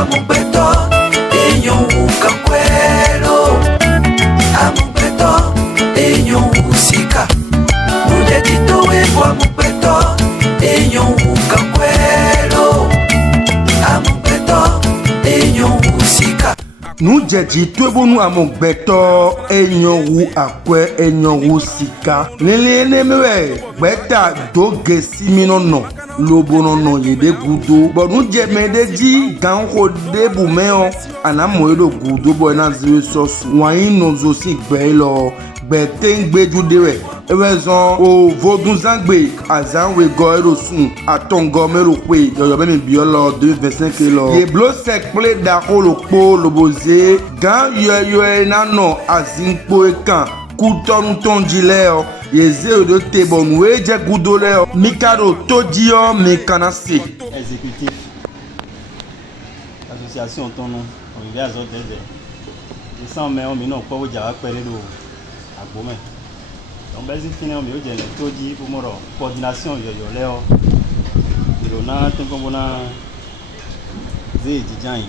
amugbeto èèyàn wù kankwelo amugbeto èèyàn wù síkà nùjẹ́ títọ́wé bọ́ amugbeto èèyàn wù kankwelo amugbeto èèyàn wù síkà. Nùjẹ́jì tó ebonu amugbeto èèyàn wù àkwẹ́ èèyàn wù síkà nílé ẹnẹ́mẹ́rẹ́ gbẹ́ta dóge símínọ́nà lobonono yede gudo bonu jemede ji ganho debu meo anamo edo gudo boy na zero sos wayin no zo si gbe lo gbe tengbe jude re ewezon o vodun zangbe azanwe go ero sun atongo mero pe yoyo be mi bi lo 225 lo ye blo sec play da holo po loboze gan yo na no azinpo ekan kutonu tonjileo yeze de tebon weje gudoleo mikado todio mekanasi exécutif association ton nom on vient à zone de sans mais on mino ko ja pere do agbome donc basic fini on mi o je le toji pour moro coordination yo leo irona tenko bona ze ejijan yi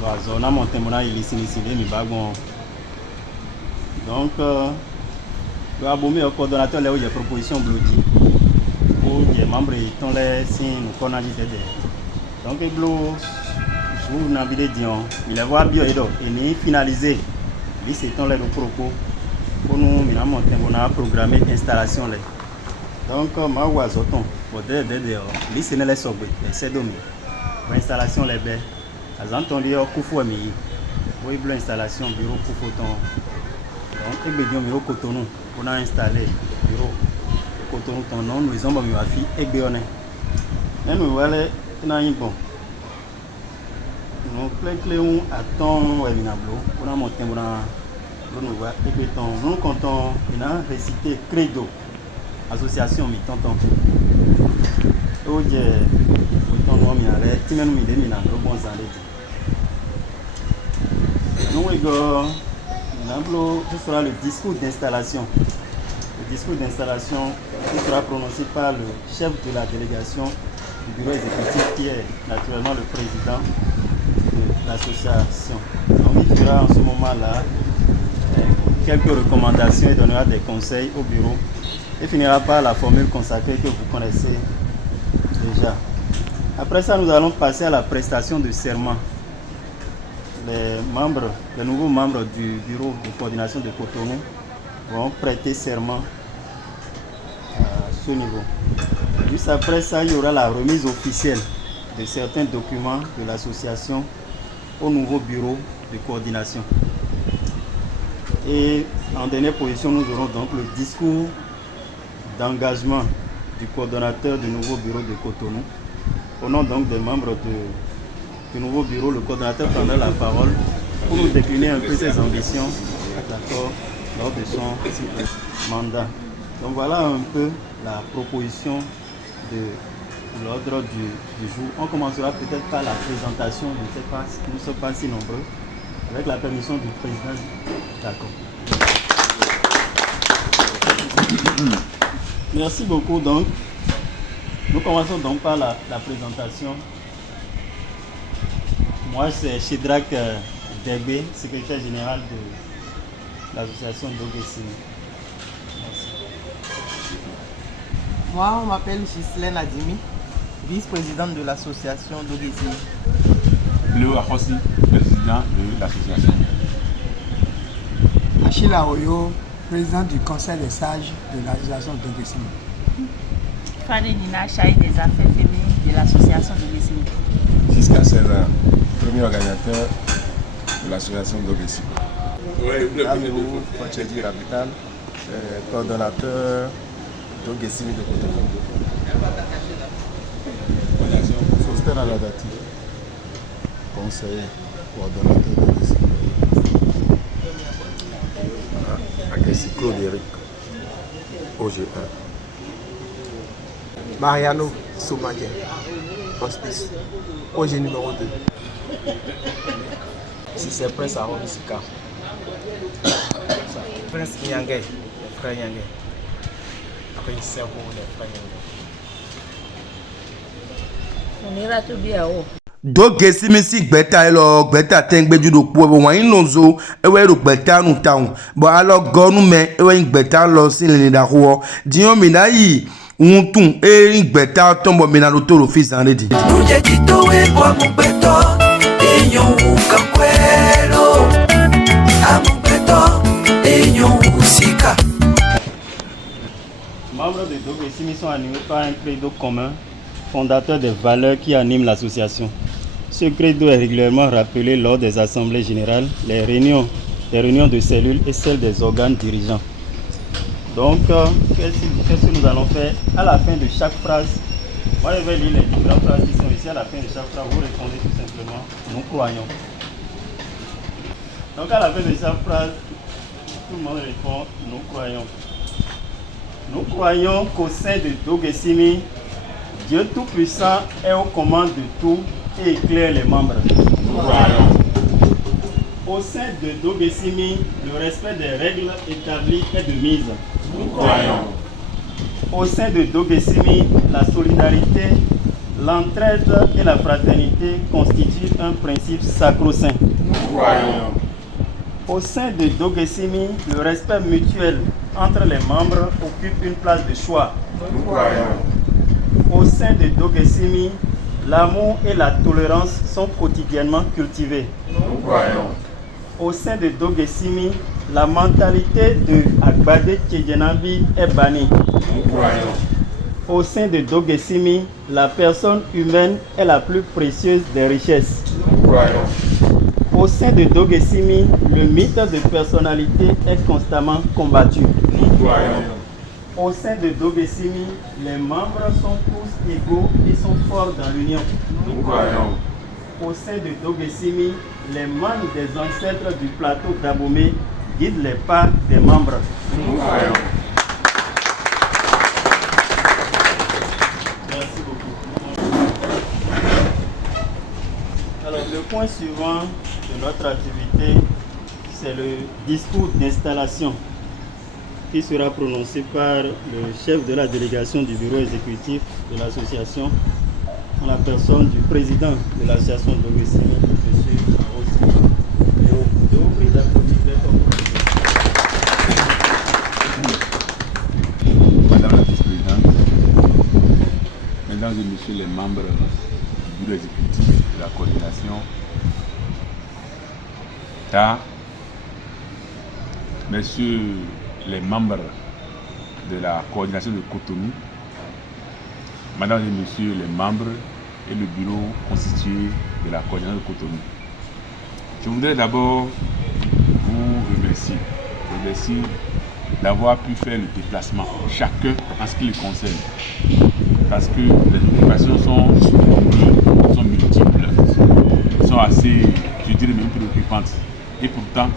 lo azona monte mona ilisini sile mi bagbon donc le abomé au coordonnateur là où j'ai proposition bloquée pour les membres étant les signes nous connaissons des donc le blo vous n'avez dit il a voir bio et ni finalisé lui c'est ton les propos pour nous maintenant on a programmé installation là donc ma oiseauton pour des lui c'est les sobé c'est domaine installation les baies as entendu au Koufou mi oui blo installation bureau Koufou ton donc egbe mi o Cotonou on a installé bureau Cotonou ton nom nous avons mi wa fi egbe one nous wale na yin bon nous clé on attend et minablo on a monté on a nous va egbe ton nous comptons il a récité credo association mi tonton o je ton nom mi ale timenu mi de mi na do bon zande nous ego ce sera le discours d'installation. Le discours d'installation qui sera prononcé par le chef de la délégation du bureau exécutif qui est naturellement le président de l'association. Donc il fera en ce moment-là quelques recommandations et donnera des conseils au bureau et finira par la formule consacrée que vous connaissez déjà. Après ça, nous allons passer à la prestation de serment. Les nouveaux membres du bureau de coordination de Cotonou vont prêter serment à ce niveau. Juste après ça, il y aura la remise officielle de certains documents de l'association au nouveau bureau de coordination. Et en dernière position, nous aurons donc le discours d'engagement du coordonnateur du nouveau bureau de Cotonou. Au nom donc des membres du nouveau bureau, le coordonnateur prendra la parole pour nous décliner un peu ses ambitions lors de son mandat. Donc voilà un peu la proposition de l'ordre du jour. On commencera peut-être par la présentation, je ne sais pas, nous ne sommes pas si nombreux, avec la permission du président. D'accord. Merci beaucoup donc. Nous commençons donc par la présentation. Moi, c'est Chidrak Degbe, secrétaire général de l'association Dogesini. Moi, on m'appelle Ghislaine Adimi, vice-présidente de l'association Dogesini. Léo Akossi, président de l'association. Achille Aoyo, président du conseil des sages de l'association Dogesini. Fanny Nina Chaï des affaires féminines de l'association Dogesini. Jusqu'à César, premier organisateur de l'association Dogesini. Améou Pochedi Rabital, coordonnateur Dogesini de Cotonou. Soster Aladati, conseiller, coordonnateur Dogesini. Agressico Déric, OGA. Mariano Soumadien, hospice, OG numéro 2. Si c'est Prince Aaron Sika. Prince Nyangé, le frère Nyangé. Après, Servo, le frère Nyangé. On ira tout bien haut. do gesi mi si gbeta elo gbeta tengbeju do po bo wan inonzo ewe ro gbeta nu taun bo alo gonu me ewe gbeta lo si le da ho dion mi na yi untun gbeta tombo mi na lo toro fi san redi Nuje titowe bo amugbeto eyan wu kakwelo amugbeto eyan wu sika. Membres de Dogesimi sont animés par un credo commun, fondateur des valeurs qui animent l'association. Ce credo est régulièrement rappelé lors des assemblées générales, les réunions de cellules et celles des organes dirigeants. Donc, qu'est-ce que nous allons faire? À la fin de chaque phrase, moi je vais lire les différentes phrases qui sont ici. À la fin de chaque phrase, vous répondez tout simplement « Nous croyons ». Donc à la fin de chaque phrase, tout le monde répond « Nous croyons ». Nous croyons qu'au sein de Dogesimi, Dieu Tout-Puissant est aux commandes de tout et éclaire les membres. Nous croyons. Au sein de Dogesimi, le respect des règles établies est de mise. Nous croyons. Au sein de Dogesimi, la solidarité, l'entraide et la fraternité constituent un principe sacro-saint. Nous croyons. Au sein de Dogesimi, le respect mutuel entre les membres occupe une place de choix. Nous croyons. Au sein de Dogesimi, l'amour et la tolérance sont quotidiennement cultivés. Nous croyons. Au sein de Dogesimi, la mentalité de Agbade Tchedjenabi est bannie. Nous croyons. Au sein de Dogesimi, la personne humaine est la plus précieuse des richesses. Nous croyons. Au sein de Dogesimi, le mythe de personnalité est constamment combattu. Nous croyons. Au sein de Dogesimi, les membres sont tous égaux et sont forts dans l'union. Nous croyons. Au sein de Dogesimi, les mannes des ancêtres du plateau d'Abomey guident les pas des membres. Nous croyons. Merci beaucoup. Alors, le point suivant de notre activité, c'est le discours d'installation qui sera prononcé par le chef de la délégation du bureau exécutif de l'association, en la personne du président de l'association Dogesimi, M. Arossi. Et je vous prie d'applaudir très fort pour le Madame la vice-présidente, mesdames et messieurs les membres du bureau exécutif de la coordination, messieurs les membres de la coordination de Cotonou, mesdames et messieurs les membres et le bureau constitué de la coordination de Cotonou. Je voudrais d'abord vous remercier d'avoir pu faire le déplacement, chacun en ce qui le concerne, parce que les occupations sont nombreuses, sont multiples, sont assez, je dirais même préoccupantes. Et pourtant,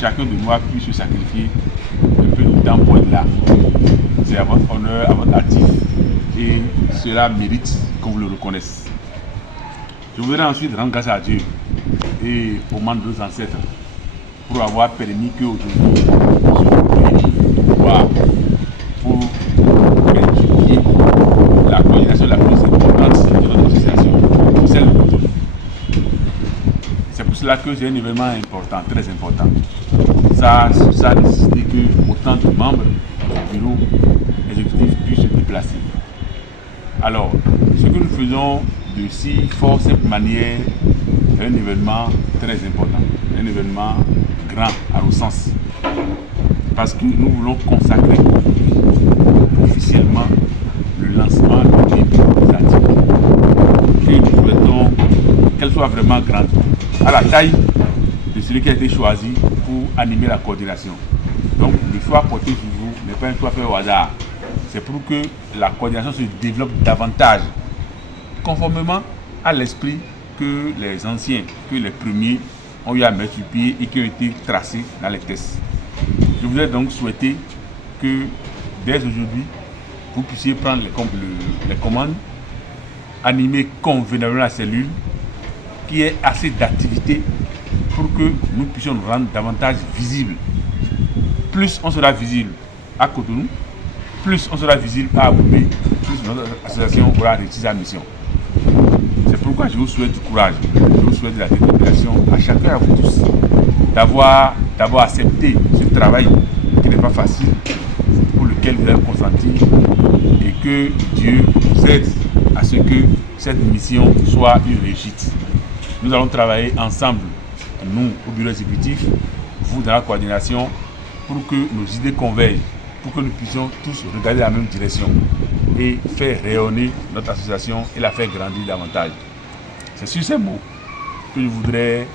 chacun de nous a pu se sacrifier un peu de temps pour être là. C'est à votre honneur, à votre actif, et cela mérite qu'on vous le reconnaisse. Je voudrais ensuite rendre grâce à Dieu et aux membres de nos ancêtres pour avoir permis qu'aujourd'hui nous soyons pour étudier la coordination la plus importante de notre association, celle de Cotonou. C'est pour cela que j'ai un événement important, très important. Ça a nécessité que autant de membres du bureau exécutif puissent se déplacer. Alors, ce que nous faisons de si fort simple manière est un événement très important, un événement grand à nos sens. Parce que nous voulons consacrer officiellement le lancement de l'initiative. Que nous souhaitons qu'elle soit vraiment grande, à la taille de celui qui a été choisi pour animer la coordination. Donc le choix porté sur vous n'est pas un choix fait au hasard. C'est pour que la coordination se développe davantage, conformément à l'esprit que les anciens, que les premiers ont eu à mettre sur pied et qui ont été tracés dans les tests. Je voudrais donc souhaiter que dès aujourd'hui, vous puissiez prendre les commandes, animer convenablement la cellule, qui ait assez d'activité pour que nous puissions nous rendre davantage visibles. Plus on sera visible à Cotonou, plus on sera visible à Abomey, plus notre association aura réussi sa mission. C'est pourquoi je vous souhaite du courage, je vous souhaite de la détermination à chacun, à vous tous, d'avoir accepté ce travail qui n'est pas facile, pour lequel vous avez consenti, et que Dieu vous aide à ce que cette mission soit une réussite. Nous allons travailler ensemble, nous au bureau exécutif, vous dans la coordination, pour que nos idées convergent, pour que nous puissions tous regarder la même direction et faire rayonner notre association et la faire grandir davantage. C'est sur ces mots que je voudrais,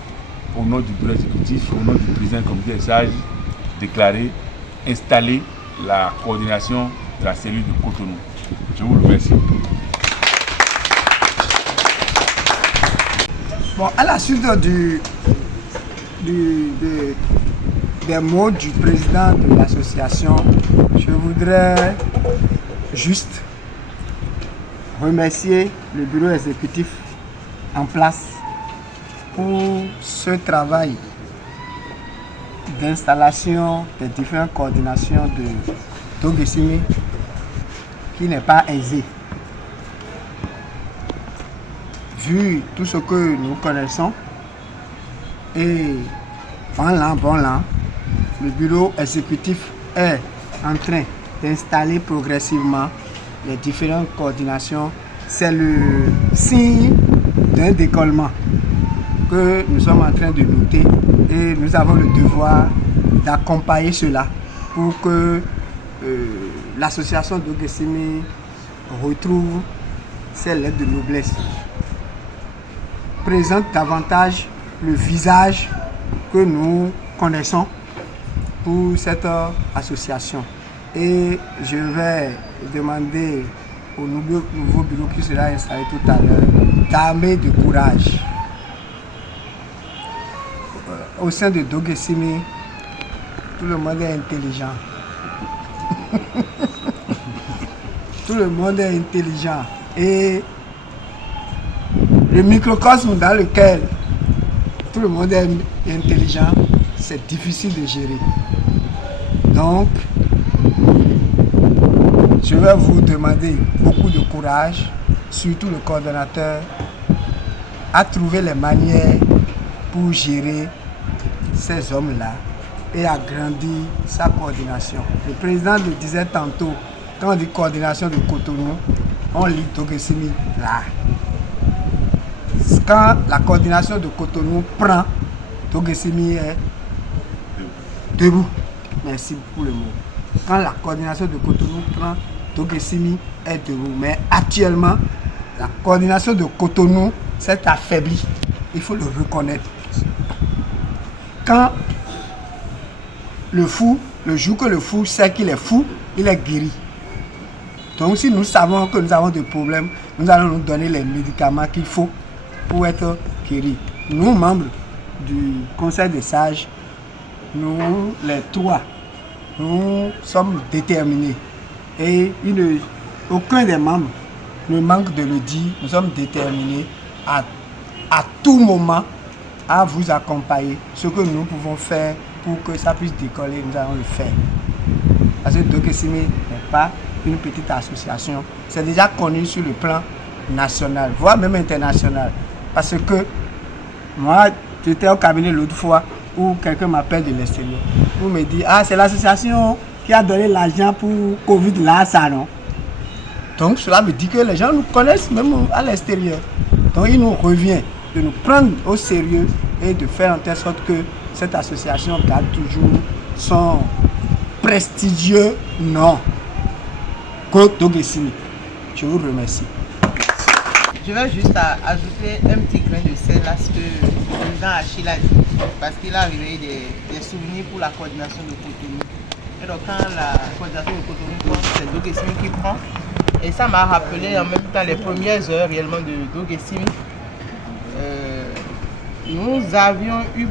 au nom du bureau exécutif, au nom du président du comité des sages, déclarer, installer la coordination de la cellule de Cotonou. Je vous remercie. Bon, à la suite des mots du président de l'association, je voudrais juste remercier le bureau exécutif en place pour ce travail d'installation des différentes coordinations de Dogesimi qui n'est pas aisé. Vu tout ce que nous connaissons et bon l'an, le bureau exécutif est en train d'installer progressivement les différentes coordinations. C'est le signe d'un décollement que nous sommes en train de noter et nous avons le devoir d'accompagner cela pour que l'association Dogesimi retrouve ses lettres de noblesse, présente davantage le visage que nous connaissons pour cette association. Et je vais demander au nouveau bureau qui sera installé tout à l'heure d'armer de courage. Au sein de Dogesimi, tout le monde est intelligent. Tout le monde est intelligent. Et le microcosme dans lequel tout le monde est intelligent, c'est difficile de gérer. Donc, je vais vous demander beaucoup de courage, surtout le coordonnateur, à trouver les manières pour gérer ces hommes-là et agrandir sa coordination. Le président le disait tantôt, quand on dit coordination de Cotonou, on lit Dogesimi là. Quand la coordination de Cotonou prend, Dogesimi est debout. Merci pour le mot. Quand la coordination de Cotonou prend, Dogesimi est debout. Mais actuellement, la coordination de Cotonou s'est affaiblie. Il faut le reconnaître. Quand le fou, le jour que le fou sait qu'il est fou, il est guéri. Donc si nous savons que nous avons des problèmes, nous allons nous donner les médicaments qu'il faut pour être guéris. Nous, membres du Conseil des sages, nous les trois, nous sommes déterminés. Et aucun des membres ne manque de le dire, nous sommes déterminés à tout moment à vous accompagner. Ce que nous pouvons faire pour que ça puisse décoller, nous allons le faire. Parce que Dogesimi n'est pas une petite association. C'est déjà connu sur le plan national, voire même international. Parce que moi, j'étais au cabinet l'autre fois où quelqu'un m'appelle de l'extérieur. Où me dit, ah, c'est l'association qui a donné l'argent pour Covid là, ça non. Donc cela me dit que les gens nous connaissent même à l'extérieur. Donc il nous revient de nous prendre au sérieux et de faire en telle sorte que cette association garde toujours son prestigieux nom. Dogesimi. Je vous remercie. Je vais juste ajouter un petit grain de sel à ce que le président Achille a dit, parce qu'il a réveillé des souvenirs pour la coordination de Cotonou. Et donc quand la coordination de Cotonou prend, c'est Dogesimi qui prend. Et ça m'a rappelé en même temps les premières heures réellement de Dogesimi. Nous avions eu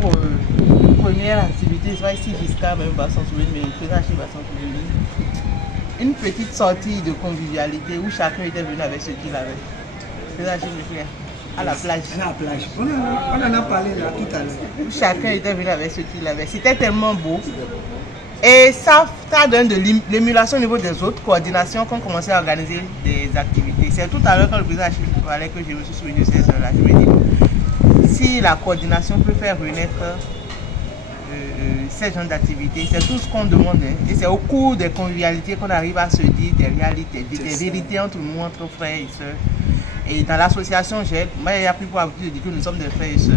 pour première activité, soit ici Giscard même va s'en souvenir, mais le président Achille va s'en souvenir, une petite sortie de convivialité où chacun était venu avec ce qu'il avait. À la plage. À la plage. On en a parlé là tout à l'heure. Où chacun était venu avec ce qu'il avait. C'était tellement beau. Et ça donne de l'émulation au niveau des autres coordinations qui ont commencé à organiser des activités. C'est tout à l'heure quand le président Achille parlait que je me suis souvenu de ces heures-là. Je me dis, si la coordination peut faire renaître ces genres d'activités, c'est tout ce qu'on demande. Hein. Et c'est au cours des convivialités qu'on arrive à se dire des réalités, des vérités entre nous, entre frères et sœurs. Et dans l'association GED, moi, il n'y a plus pour habitude de dire que nous sommes des frères et sœurs.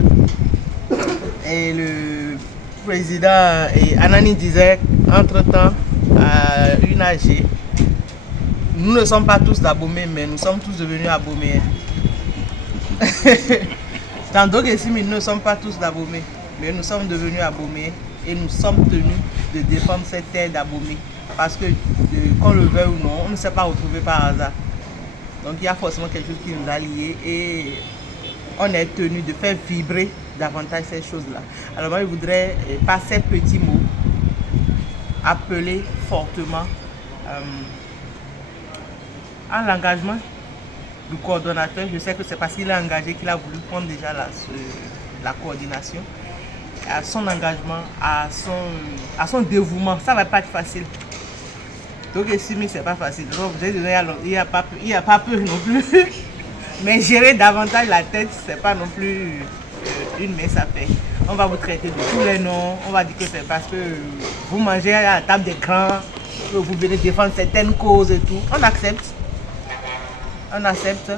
Et le président Anani disait, entre-temps, à une AG, nous ne sommes pas tous d'Abomey, mais nous sommes tous devenus Abomey. Dans Dogesimi, nous ne sommes pas tous d'Abomey, mais nous sommes devenus Abomey et nous sommes tenus de défendre cette terre d'Abomey. Parce que, qu'on le veuille ou non, on ne s'est pas retrouvé par hasard. Donc il y a forcément quelque chose qui nous a liés et on est tenu de faire vibrer davantage ces choses-là. Alors moi, je voudrais, par ces petits mots, appeler fortement à l'engagement du coordonnateur. Je sais que c'est parce qu'il est engagé qu'il a voulu prendre déjà la coordination. À son engagement, à son dévouement. Ça ne va pas être facile. Donc ici, c'est pas facile. Donc, vous avez il n'y a pas peur non plus. Mais gérer davantage la tête, c'est pas non plus une mince affaire. On va vous traiter de tous les noms. On va dire que c'est parce que vous mangez à la table d'écran, que vous venez défendre certaines causes et tout. On accepte. On accepte.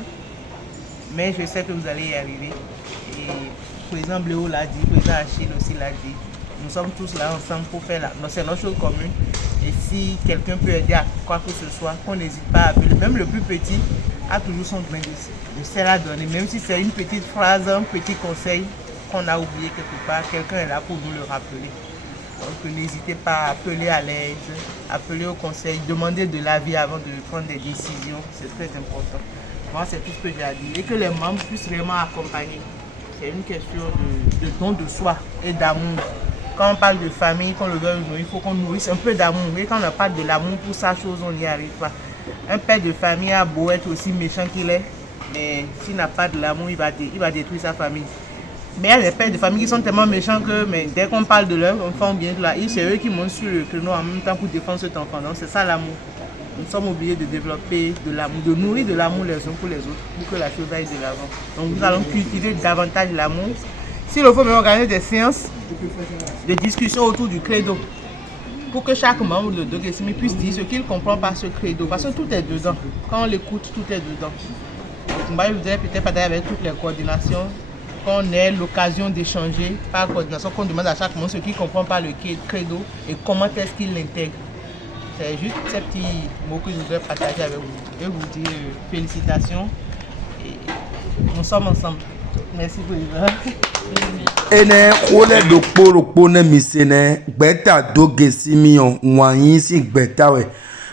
Mais je sais que vous allez y arriver. Et le président Bléo l'a dit, le président Achille aussi l'a dit. Nous sommes tous là ensemble pour faire c'est notre chose commune. Et si quelqu'un peut aider à quoi que ce soit, qu'on n'hésite pas à appeler. Même le plus petit a toujours son grain de sel à donner. Même si c'est une petite phrase, un petit conseil qu'on a oublié quelque part, quelqu'un est là pour nous le rappeler. Donc n'hésitez pas à appeler à l'aide, appeler au conseil, demander de l'avis avant de prendre des décisions. C'est très important. Moi, c'est tout ce que j'ai à dire. Et que les membres puissent vraiment accompagner. C'est une question de don de soi et d'amour. Quand on parle de famille, qu'on le veut, il faut qu'on nourrisse un peu d'amour. Et quand on parle de l'amour pour sa chose, on n'y arrive pas. Un père de famille a beau être aussi méchant qu'il est, mais s'il n'a pas de l'amour, il va détruire sa famille. Mais il y a des pères de famille qui sont tellement méchants que dès qu'on parle de leur enfant, bien là, c'est eux qui montent sur le créneau en même temps pour défendre cet enfant. Donc c'est ça l'amour. Nous sommes obligés de développer de l'amour, de nourrir de l'amour les uns pour les autres, pour que la chose aille de l'avant. Donc nous allons cultiver davantage l'amour. S'il le faut même organiser des séances de discussion autour du credo, pour que chaque membre de Dogesimi puisse dire ce qu'il comprend par ce credo, parce que tout est dedans. Quand on l'écoute, tout est dedans. Donc, moi, je voudrais peut-être partager avec toutes les coordinations, qu'on ait l'occasion d'échanger par coordination, qu'on demande à chaque membre ce qu'il comprend par le credo et comment est-ce qu'il l'intègre. C'est juste ces petits mots que je voudrais partager avec vous et vous dire félicitations. Et nous sommes ensemble. Merci pour ene wole dokpo ne misene gbeta Dogesimi on wanyi si gbeta we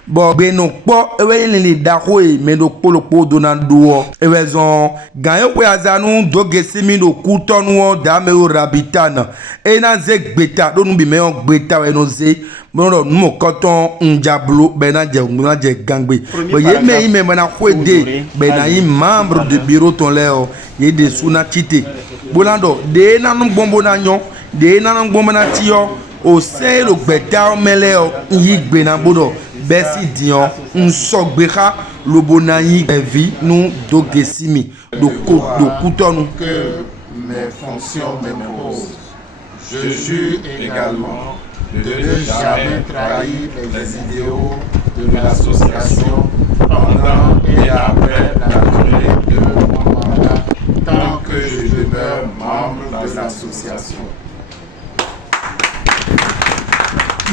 bo be no po ewe ni dako e me dokpo donando ewe zon ganyo we azanu Dogesimi do kutonu da me o rabitana e na ze gbeta do nu bi me on gbeta we no ze mo no koton njablo be na je gangbe bo ye me na kwede be na yi membre de bureau ton leo ye de suna chite bolando de nanu gbombo na nyon de nanu gbombo na tiyo o se lo gbeta o mele o yi gbe na bodo besi dion nsogbeha lo bona yi vie nous Dogesimi do kutonu que mes fonctions m'imposent. Je jure également de ne jamais trahir les idéaux de l'association pendant et après la durée de mon mandat, tant que je demeure membre de l'association.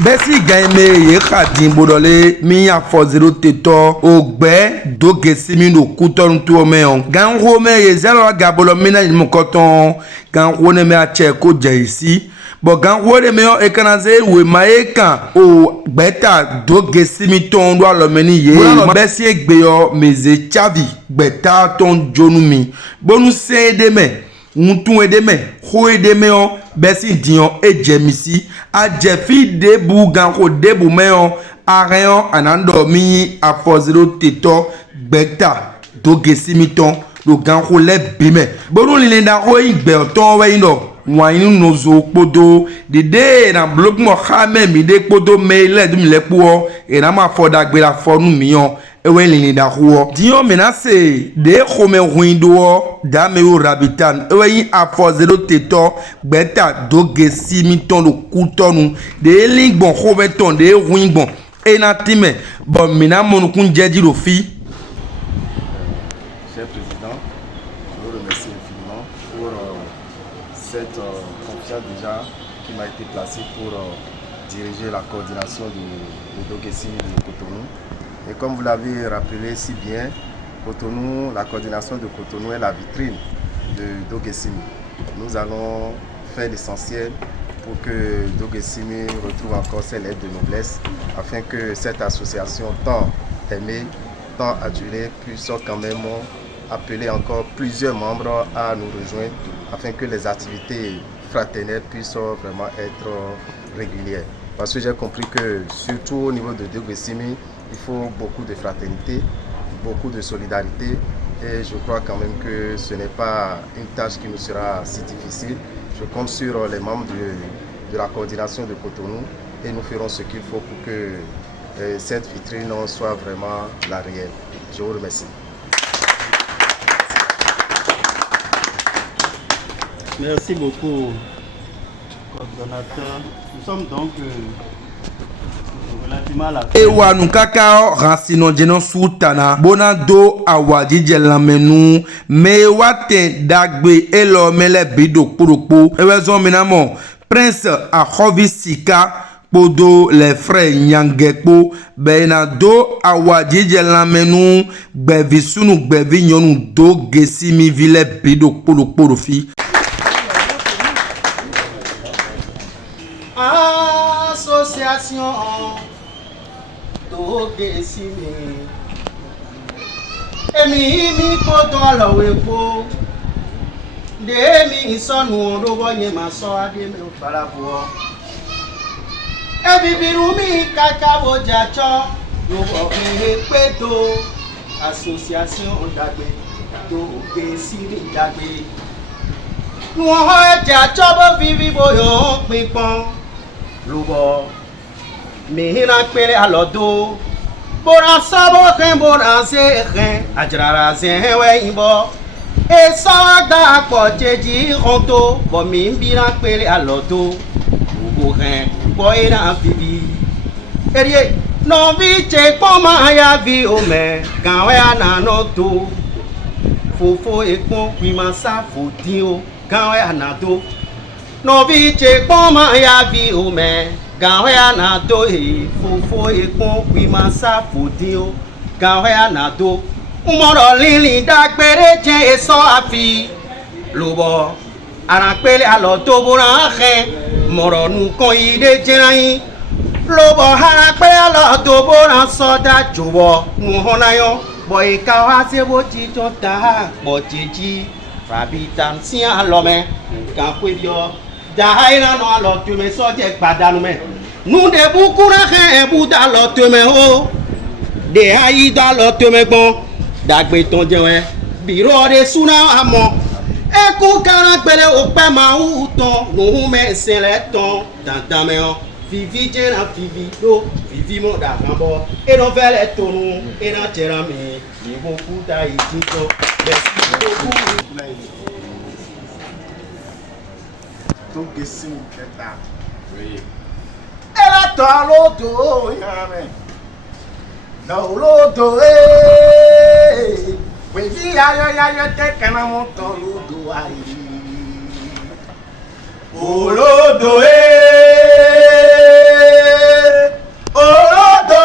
Besi gaime ye khadin bodole mi ya fozero teto ogbe Dogesimi no kuton to me on gan ho me ye zelo gabolo mina mo koton gan ho ne me a che ko je isi bo gan ho de me o ekanaze we maeka o gbeta Dogesimi ton do lo meni ye besi egbe yo meze chavi gbeta ton jonumi bonu se de me Mutu edeme, ho edeme on, besi dion e jemisi, a jefi debu ganko debu meon, a reyon anando mi a fozero teto, bekta, Dogesimi ton, do ganko le bime. Bono linda ho ingbe ton we ino, wàyí nozo kpodo dede na bloc mo xame mi de kpodo me le dum le kpo e na ma fo dagbe la fo nu miyan ewe lini da huo dion menase de xome huindo da me o rabitan ewe yin afo zero teto gbeta doge si mi ton do kutonu de lingbon xome ton de huingbon e na time bon mina monu kun jeji do fi. Cher Président, je vous remercie infiniment pour cette confiance déjà qui m'a été placée pour diriger la coordination de Dogesimi de Cotonou. Et comme vous l'avez rappelé si bien, Cotonou, la coordination de Cotonou est la vitrine de Dogesimi. Nous allons faire l'essentiel pour que Dogesimi retrouve encore ses lettres de noblesse afin que cette association tant aimée, tant adulée puisse quand même appeler encore plusieurs membres à nous rejoindre afin que les activités fraternelles puissent vraiment être régulières. Parce que j'ai compris que surtout au niveau de Dogesimi, il faut beaucoup de fraternité, beaucoup de solidarité et je crois quand même que ce n'est pas une tâche qui nous sera si difficile. Je compte sur les membres de la coordination de Cotonou et nous ferons ce qu'il faut pour que cette vitrine soit vraiment la réelle. Je vous remercie. Merci beaucoup, coordonnateur. Nous sommes donc relativement à la fin. Ewa nukaka ransino jeno sultana bona do awaji jelamenu me wate dagbe elo mele bido kurukpo ewezo minamo Prince Ahovi Sika podo les frères Nyangekpo bena do awaji jelamenu gbevi sunu gbevi nyonu do gesimi vile bido kurukpo fi. Association Dogesimi Emi mi koto alowe po de mi sonu robo yen ma so ade mi o farabo e bibiru mi kaka bo jacho robo peto association dagbe Dogesimi dagbe nu ho e jacho bo vivi boyo pinpon Lubo mihina pele alodo bora sabo ken bora se ken ajrara se we imbo e sawada po jeji honto bo mi bira pele alodo lubo ken bo ina vivi erie no vi che poma ya vi o me kan we ana no to fofo ekpon kwima sa fodin kan we ana to no vi che poma ya vi o me gawe anado e fofo ekpon kwima sa fodin gawe anado umoro lili dagbere je eso afi lobo aranpele alodo bora khen moro nu kon ide jeran lobo aranpele alodo bora soda jowo nu honayo boy ka wa se bo ti to ta bo jeji rabitan si alome kan pe bio dahaira no alo tume so je gbadanu me nu de bukura khen buda lo tume o de ayi da lo tume gbon dagbe ton jewe biro de suna amo eku kara gbele o pe ma u ton nu me sele ton dandan me o vivi je na vivi do vivi mo da kan bo e no vele tonu e na tera mi ni bo ku da yi to merci beaucoup. Dogesimi kẹta. Ela tọ lódò yàrá lódò wèjì ayọyayọ tẹkẹnà mọ tọ lódò ayé olódò olódò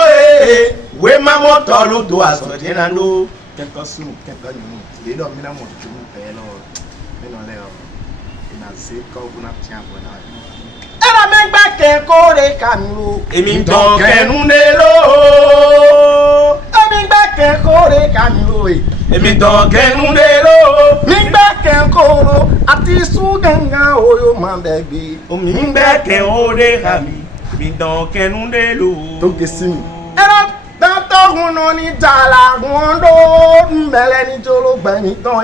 wé má mọ tọ lódò àsọdínà ló kẹkọ sùn kẹkọ nínú lédò mí náà mọ tó ń pẹ lọ nínú lẹyọ ìnàzé kọ ọgbọn àti àbọ náà. Era me gba ke kore kanu èmi don kenu ne lo èmi gba ke kore kanu èmi don kenu ne lo mi gba ke koro àti suganga oyo mambegbe mi gba ke ore kami èmi don kenu ne lo Dogesimi era tanto huno ni dala hundo mbele ni jolo gba ni don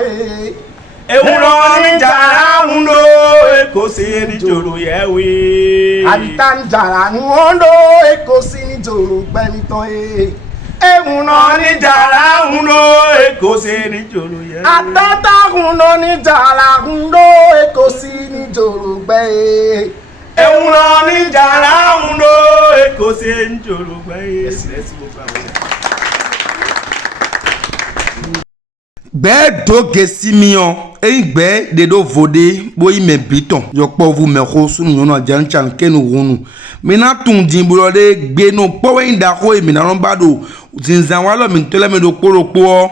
Ewúrọ̀ jàrá ń lò èkó sí ní jòrò yẹ̀wé. Habitant jàrá ń lò èkó sí ní jòrò gbẹ̀mí tán ẹ̀. Ewúrọ̀ jàrá ń lò èkó sí ní jòrò yẹ̀wé. Àtàtàkùn jàrá ń lò èkó sí ní jòrò gbẹ̀. Ewúrọ̀ jàrá ń lò èkó sí ní jòrò gbẹ̀. Gbẹ́ doge simiyan eyi gbẹ́ de do vode bo yi me biton yo kpo vu me ko sunu yo na jan chan kenu wonu mina tun din buro de gbe no po we nda ko e mina ron bado zinzan wa lo mi tole me do poropo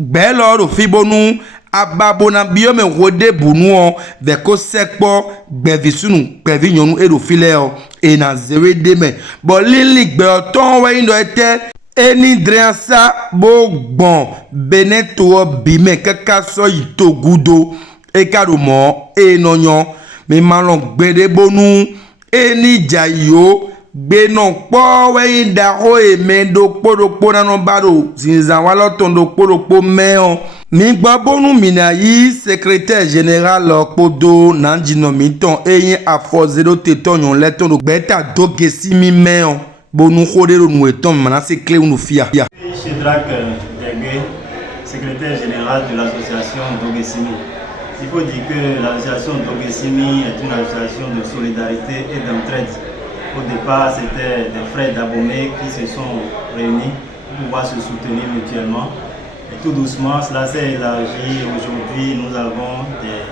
gbẹ́ lo ro fi bonu ababona biyo me wode bunu o de ko sekpo gbevi sunu gbevi yonu e do file o e na zere de me bo lili gbẹ́ o ton we ndo ete eni drensa bo gbọn beneto bime kaka so ito gudo e kado mo e noyan mi malon gbede bonu eni jayo gbe no po we da ho e mendo podopo na no baro zinzan wa loton do podopo meon mi gba bonu mina yi secrétaire général podo nanjino miton eyin afozero teton yon leton do gbeta dogesi mi meon Bonu Khodero nous étant maintenant c'est clé où nous fia. Chedrak Degbe, secrétaire général de l'association Dogesimi. Il faut dire que l'association Dogesimi est une association de solidarité et d'entraide. Au départ, c'était des frères d'Abomey qui se sont réunis pour pouvoir se soutenir mutuellement. Et tout doucement, cela s'est élargi. Aujourd'hui, nous avons des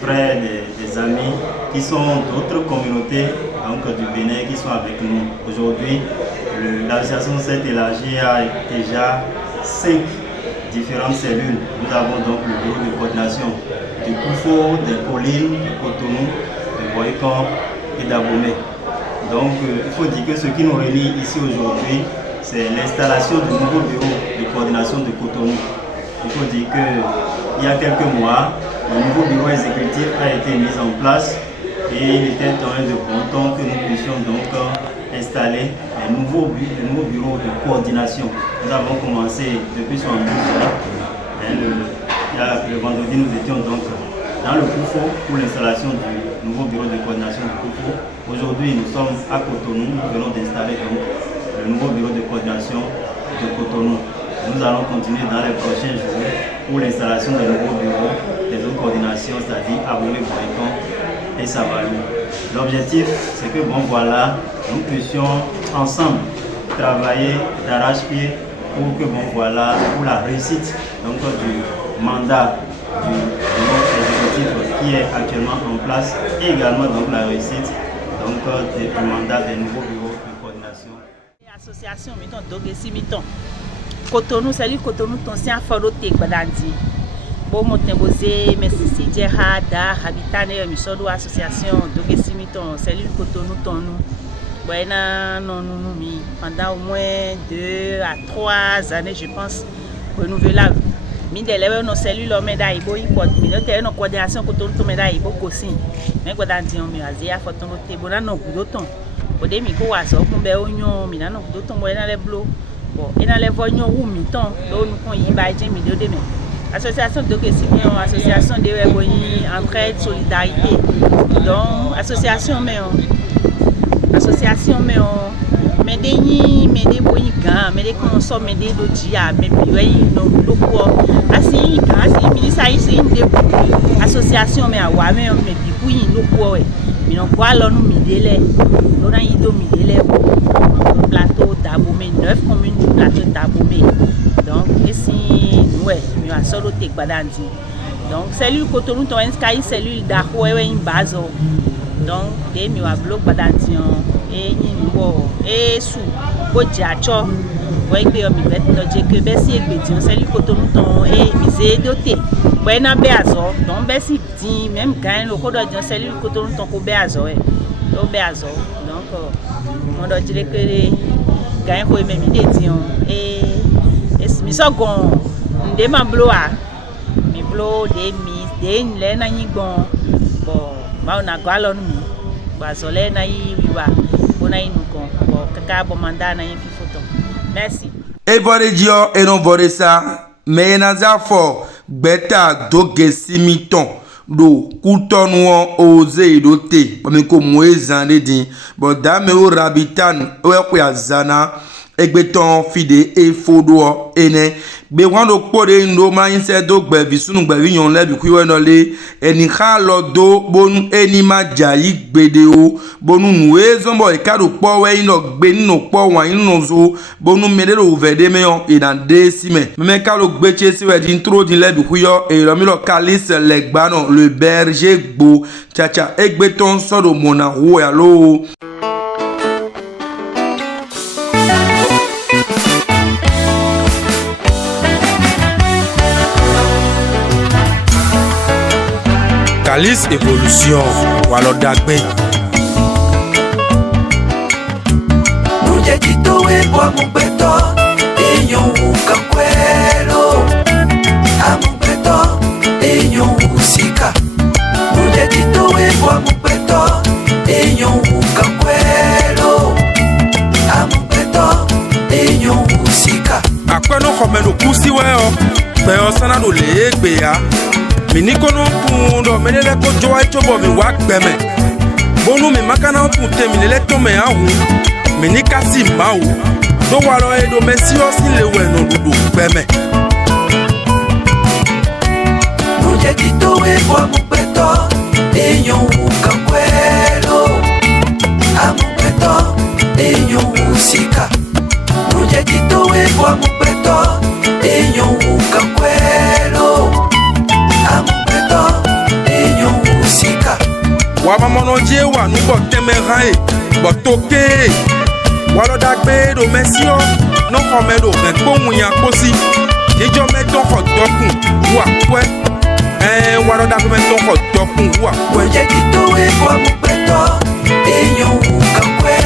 frères, des amis qui sont d'autres communautés donc du Bénin qui sont avec nous. Aujourd'hui, l'association s'est élargie à déjà 5 différentes cellules. Nous avons donc le bureau de coordination du Koufo, des Collines, de Cotonou, de Boycon et d'Abomey. Donc il faut dire que ce qui nous réunit ici aujourd'hui, c'est l'installation du nouveau bureau de coordination de Cotonou. Il faut dire qu'il y a quelques mois, le nouveau bureau exécutif a été mis en place et il était temps de bon temps que nous puissions donc installer un nouveau bureau de coordination. Nous avons commencé depuis 72 heures. Le vendredi, nous étions donc dans le Koufo pour l'installation du nouveau bureau de coordination du Koufo. Aujourd'hui, nous sommes à Cotonou. Nous venons d'installer donc le nouveau bureau de coordination de Cotonou. Nous allons continuer dans les prochains jours pour l'installation des nouveaux bureaux des autres coordinations, c'est-à-dire Abomey, Boycon et Savalou. L'objectif, c'est que bon voilà, nous puissions ensemble travailler d'arrache-pied pour que bon voilà, pour la réussite donc, du mandat de notre exécutif qui est actuellement en place et également donc la réussite donc, du mandat des nouveaux bureaux de coordination. L'association mettons Dogesi Miton. Cotonou, salut Cotonou, ton sien Faloté Badandi. Bon, mon tembosé, merci Sidjera, Da, Habitane, Misodo, association Dogesi Miton, salut Cotonou, ton nous. Bueno, non, nous, pendant au moins 2 à 3 années, je pense, renouvelable. Mi de lewe no cellule o meda ibo ipo mi no te no coordination ko ton to meda ibo ko sin me ko dan ti on mi azia fo ton te bona no gudo ton o de mi ko wa so kun be onyo mi na no gudo ton mo ina le blo bo ina le vo nyo wu mi ton do nu kon yi ba je mi do de me association Dogesi Miton association de we yi entraide solidarité donc association me me de yi me de boyi gan me de kon so me de do dia me bi yi no loko asi ministre yi sin de association me awa me bi ku yi loko we mi no kwa lo nu mi de le lo na yi do mi de le plateau d'Abomey 9 communes du plateau d'Abomey donc ici nous mi a solo te gbadanti donc cellule Cotonou to en sky cellule da ho we in bazo donc de mi wa bloc gbadanti et nimbo et sous bojacho ouais que mi bet no je que besi egbedi cellule Cotonou ton et misé doté ouais na beazo donc besi ti même gain le ko do cellule Cotonou ton ko beazo do beazo donc on doit dire que gain ko me mi de et mi so gon de ma bloa mi blo de mi de le na yin gon bo ma na gwalo mi ba so le na yi wiwa bona inu kon bo kaka bo manda na yin fi photo merci e vore dio e non vore sa me na za fo gbeta doge simiton do kutonu oze dote bami ko moezan de din bo dame o rabitan o ko azana egbeton fide e fodo ene gbe wọn do pode ndo ma yin se do gbe visunu gbe viyon le bi ku we no le eni kha lo do bonu eni ma jayi gbede o bonu nuwe zombo e ka do po we ino gbe ninu po wan inu zo bonu mede do vede me yon e dan de sime me ka lo gbe che si we di intro di le bi ku yo e lo mi lo kalis le gba no le berger gbo chacha egbeton so do mona wo ya lo. Kalis évolution walo dagbe Nuje jitowe kwa mubeto Enyo ukakwelo Amubeto Enyo usika Nuje jitowe kwa mubeto Enyo ukakwelo Amubeto Enyo usika Akweno komeno kusi weo Peo sana do legbe ya Mini kono pundo menele ko joa chobo mi wa gbeme bonu mi makana punte mi le to me ahu mini kasi mawu do wa lo edo mesio si le we no dudu gbeme Nuje jitowe kwa mubeto Enyo ukakwelo Amubeto Enyo usika Nuje jitowe kwa mubeto Enyo ukakwelo wa mamono je wa nu bo temera e bo toke wa lo dagbe do mesio no komedo be pohun ya posi jejo meto ko dokun wa kwe wa lo dagbe meto ko dokun wa kwe je kitowe kwa mubeto enyo ukakwe